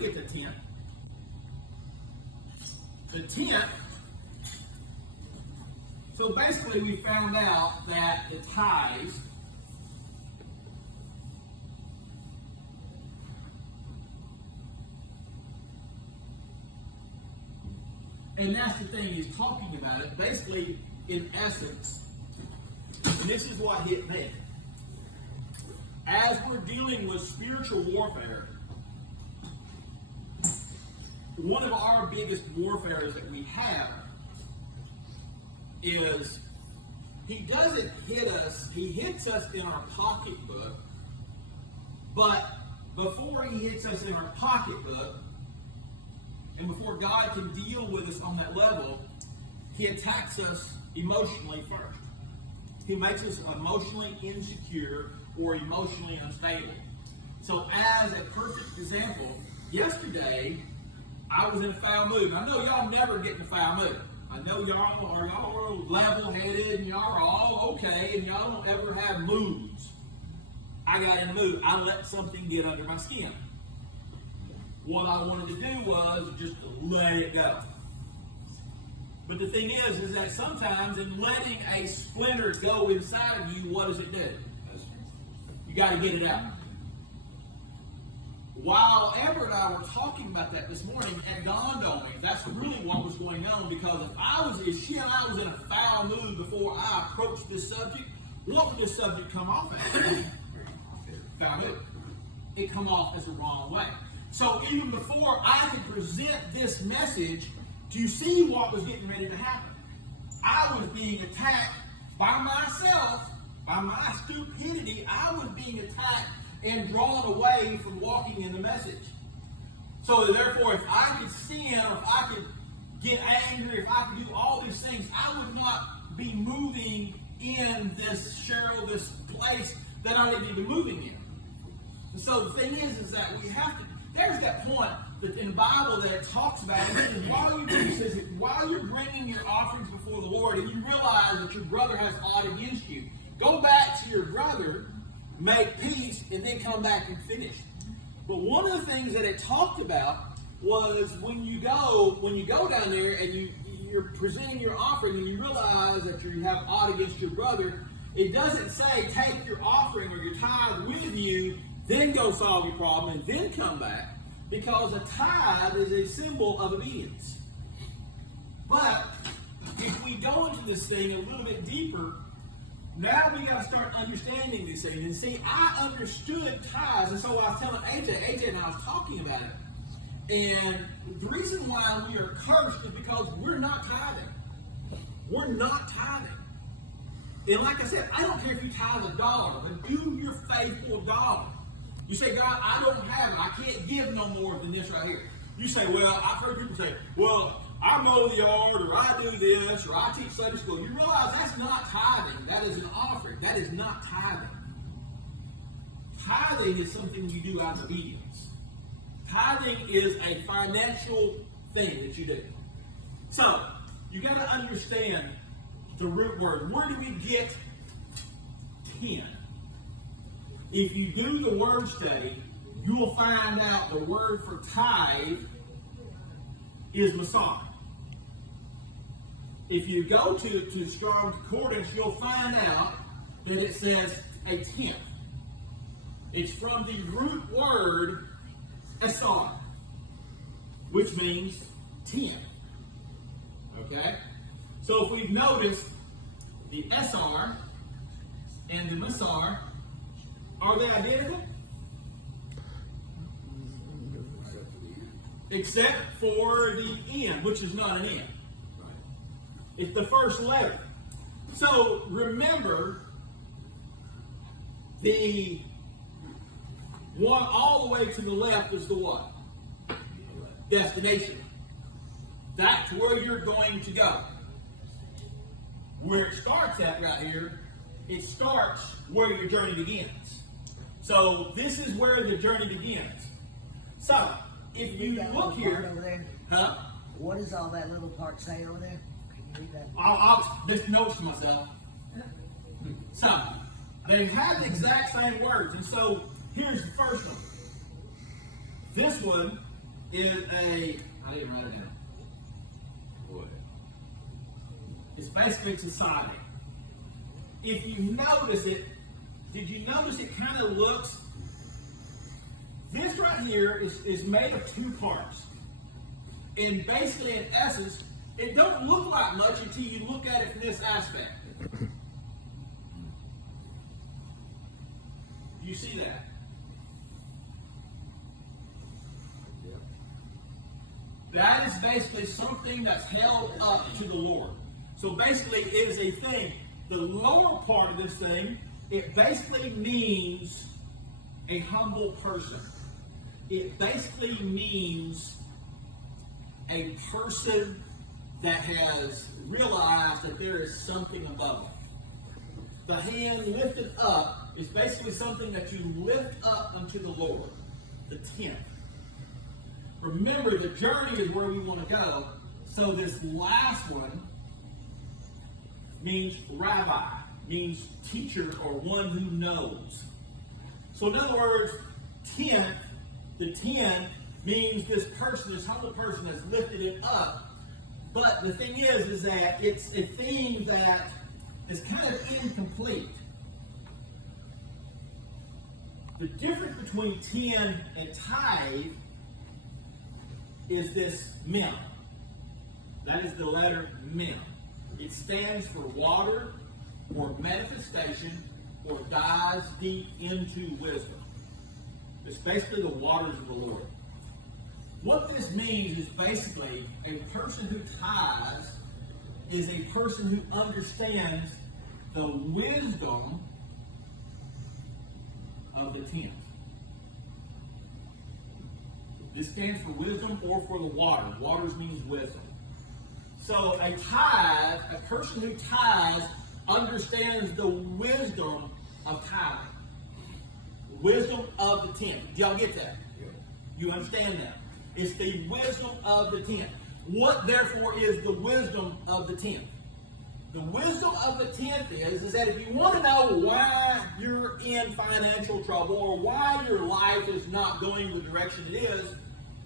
we get the tenth? The tenth, so basically we found out that the tithes and that's the thing he's talking about it. Basically, in essence, and this is what hit me. As we're dealing with spiritual warfare, one of our biggest warfares that we have is he doesn't hit us, he hits us in our pocketbook, but before he hits us in our pocketbook, and before God can deal with us on that level, he attacks us emotionally first. He makes us emotionally insecure or emotionally unstable. So as a perfect example, yesterday, I was in a foul mood. And I know y'all never get in a foul mood. I know y'all are level-headed and y'all are all okay and y'all don't ever have moods. I got in a mood. I let something get under my skin. What I wanted to do was just to let it go. But the thing is that sometimes in letting a splinter go inside of you, what does it do? You got to get it out. While Everett and I were talking about that this morning, it dawned on me that's really what was going on, because if she and I was in a foul mood before I approached this subject, what would this subject come off as? Foul mood. It come off as the wrong way. So even before I could present this message, do you see what was getting ready to happen? I was being attacked by myself, by my stupidity. I was being attacked and drawn away from walking in the message. So therefore, if I could sin, or if I could get angry, if I could do all these things, I would not be moving in this place that I need to be moving in. And so the thing is that we have to. There's that point that in the Bible that it talks about. It says, while you're bringing your offerings before the Lord, and you realize that your brother has aught against you, go back to your brother, make peace, and then come back and finish. But one of the things that it talked about was when you go down there and you're presenting your offering and you realize that you have aught against your brother, it doesn't say take your offering or your tithe with you, then go solve your problem, and then come back, because a tithe is a symbol of obedience. But if we go into this thing a little bit deeper, now we got to start understanding these things. And see, I understood tithes, and so I was telling AJ and I was talking about it. And the reason why we are cursed is because we're not tithing. We're not tithing. And like I said, I don't care if you tithe $1, but do your faithful dollar. You say, God, I don't have it. I can't give no more than this right here. You say, well, I've heard people say, well, I mow the yard, or I do this, or I teach Sunday school. You realize that's not tithing. That is an offering. That is not tithing. Tithing is something you do out of obedience. Tithing is a financial thing that you do. So, you got to understand the root word. Where do we get 10? If you do the word study, you will find out the word for tithe is Messiah. If you go to Strong Concordance, you'll find out that it says a tenth. It's from the root word esar, which means 10. Okay? So if we've noticed, the esar and the Messiah, are they identical? Except for the N, which is not an N. It's the first letter. So remember, the one all the way to the left is the what? Destination. That's where you're going to go. Where it starts at right here, it starts where your journey begins. So this is where the journey begins. So if you look here, over there, huh? What does all that little part say over there? Can you read that? I'll just notes to myself. So they have the exact same words, and so here's the first one. This one is I didn't write it down. Boy. It's basically society. If you notice it, did you notice it kind of looks, this right here is made of two parts. And basically, in essence, it don't look like much until you look at it from this aspect. Do you see that? That is basically something that's held up to the Lord. So basically, it is a thing. The lower part of this thing, it basically means a humble person. It basically means a person that has realized that there is something above them. The hand lifted up is basically something that you lift up unto the Lord. The tenth. Remember, the journey is where we want to go. So this last one means rabbi, means teacher or one who knows. So in other words, tenth, the 10 means this person, this humble person has lifted it up. But the thing is that it's a thing that is kind of incomplete. The difference between 10 and tithe is this mem. That is the letter mem. It stands for water or manifestation or dives deep into wisdom. It's basically the waters of the Lord. What this means is basically a person who tithes is a person who understands the wisdom of the tenth. This stands for wisdom or for the water. Waters means wisdom. So a tithe, a person who tithes understands the wisdom of tithing. Wisdom of the tenth. Do y'all get that? You understand that? It's the wisdom of the tenth. What therefore is the wisdom of the tenth? The wisdom of the tenth is that if you want to know why you're in financial trouble or why your life is not going the direction it is,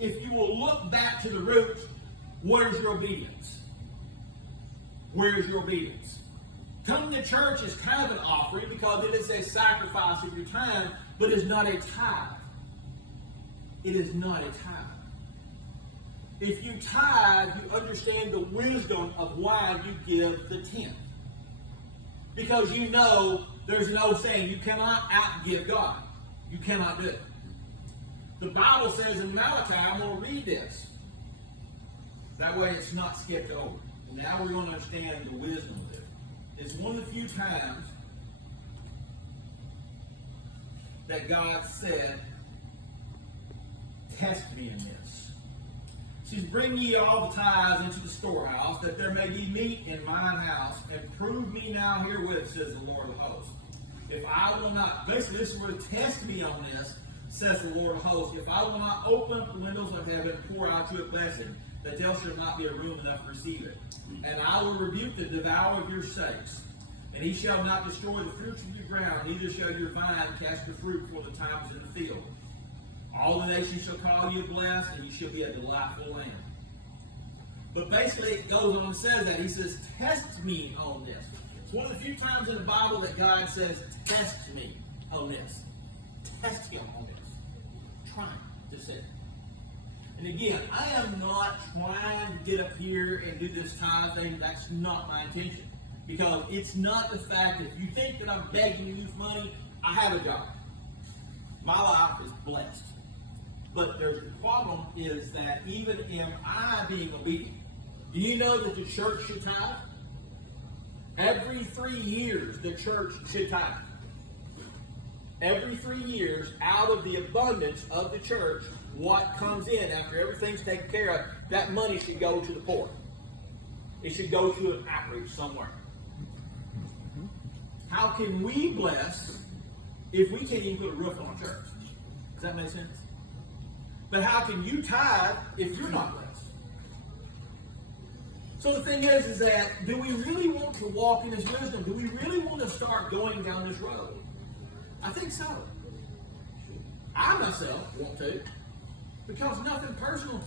if you will look back to the roots, where's your obedience? Where's your obedience? Coming to church is kind of an offering because it is a sacrifice of your time, but it's not a tithe. It is not a tithe. If you tithe, you understand the wisdom of why you give the tenth. Because you know there's no saying you cannot outgive God. You cannot do it. The Bible says in Malachi, I'm going to read this. That way it's not skipped over. Now we're going to understand the wisdom of it. It's one of the few times that God said, test me in this. It says, bring ye all the tithes into the storehouse, that there may be meat in mine house, and prove me now herewith, says the Lord of hosts. If I will not, basically this is where test me on this, says the Lord of hosts, if I will not open up the windows of heaven and pour out you a blessing, that there shall not be a room enough to receive it. And I will rebuke the devourer of your sakes, and he shall not destroy the fruits of your ground, neither shall your vine cast the fruit for the times in the field. All the nations shall call you blessed, and you shall be a delightful land. But basically it goes on and says that. He says, test me on this. It's one of the few times in the Bible that God says, test me on this. Test him on this. Try to say it. And again, I am not trying to get up here and do this tithe thing. That's not my intention. Because it's not the fact that if you think that I'm begging you for money, I have a job. My life is blessed. But the problem is that even am I being obedient? Do you know that the church should tithe? Every 3 years, the church should tithe. Every 3 years, out of the abundance of the church, what comes in after everything's taken care of, that money should go to the poor. It should go to an outreach somewhere. How can we bless if we can't even put a roof on a church? Does that make sense? But how can you tithe if you're not blessed? So the thing is that do we really want to walk in His wisdom? Do we really want to start going down this road? I think so. I myself want to. Because nothing personal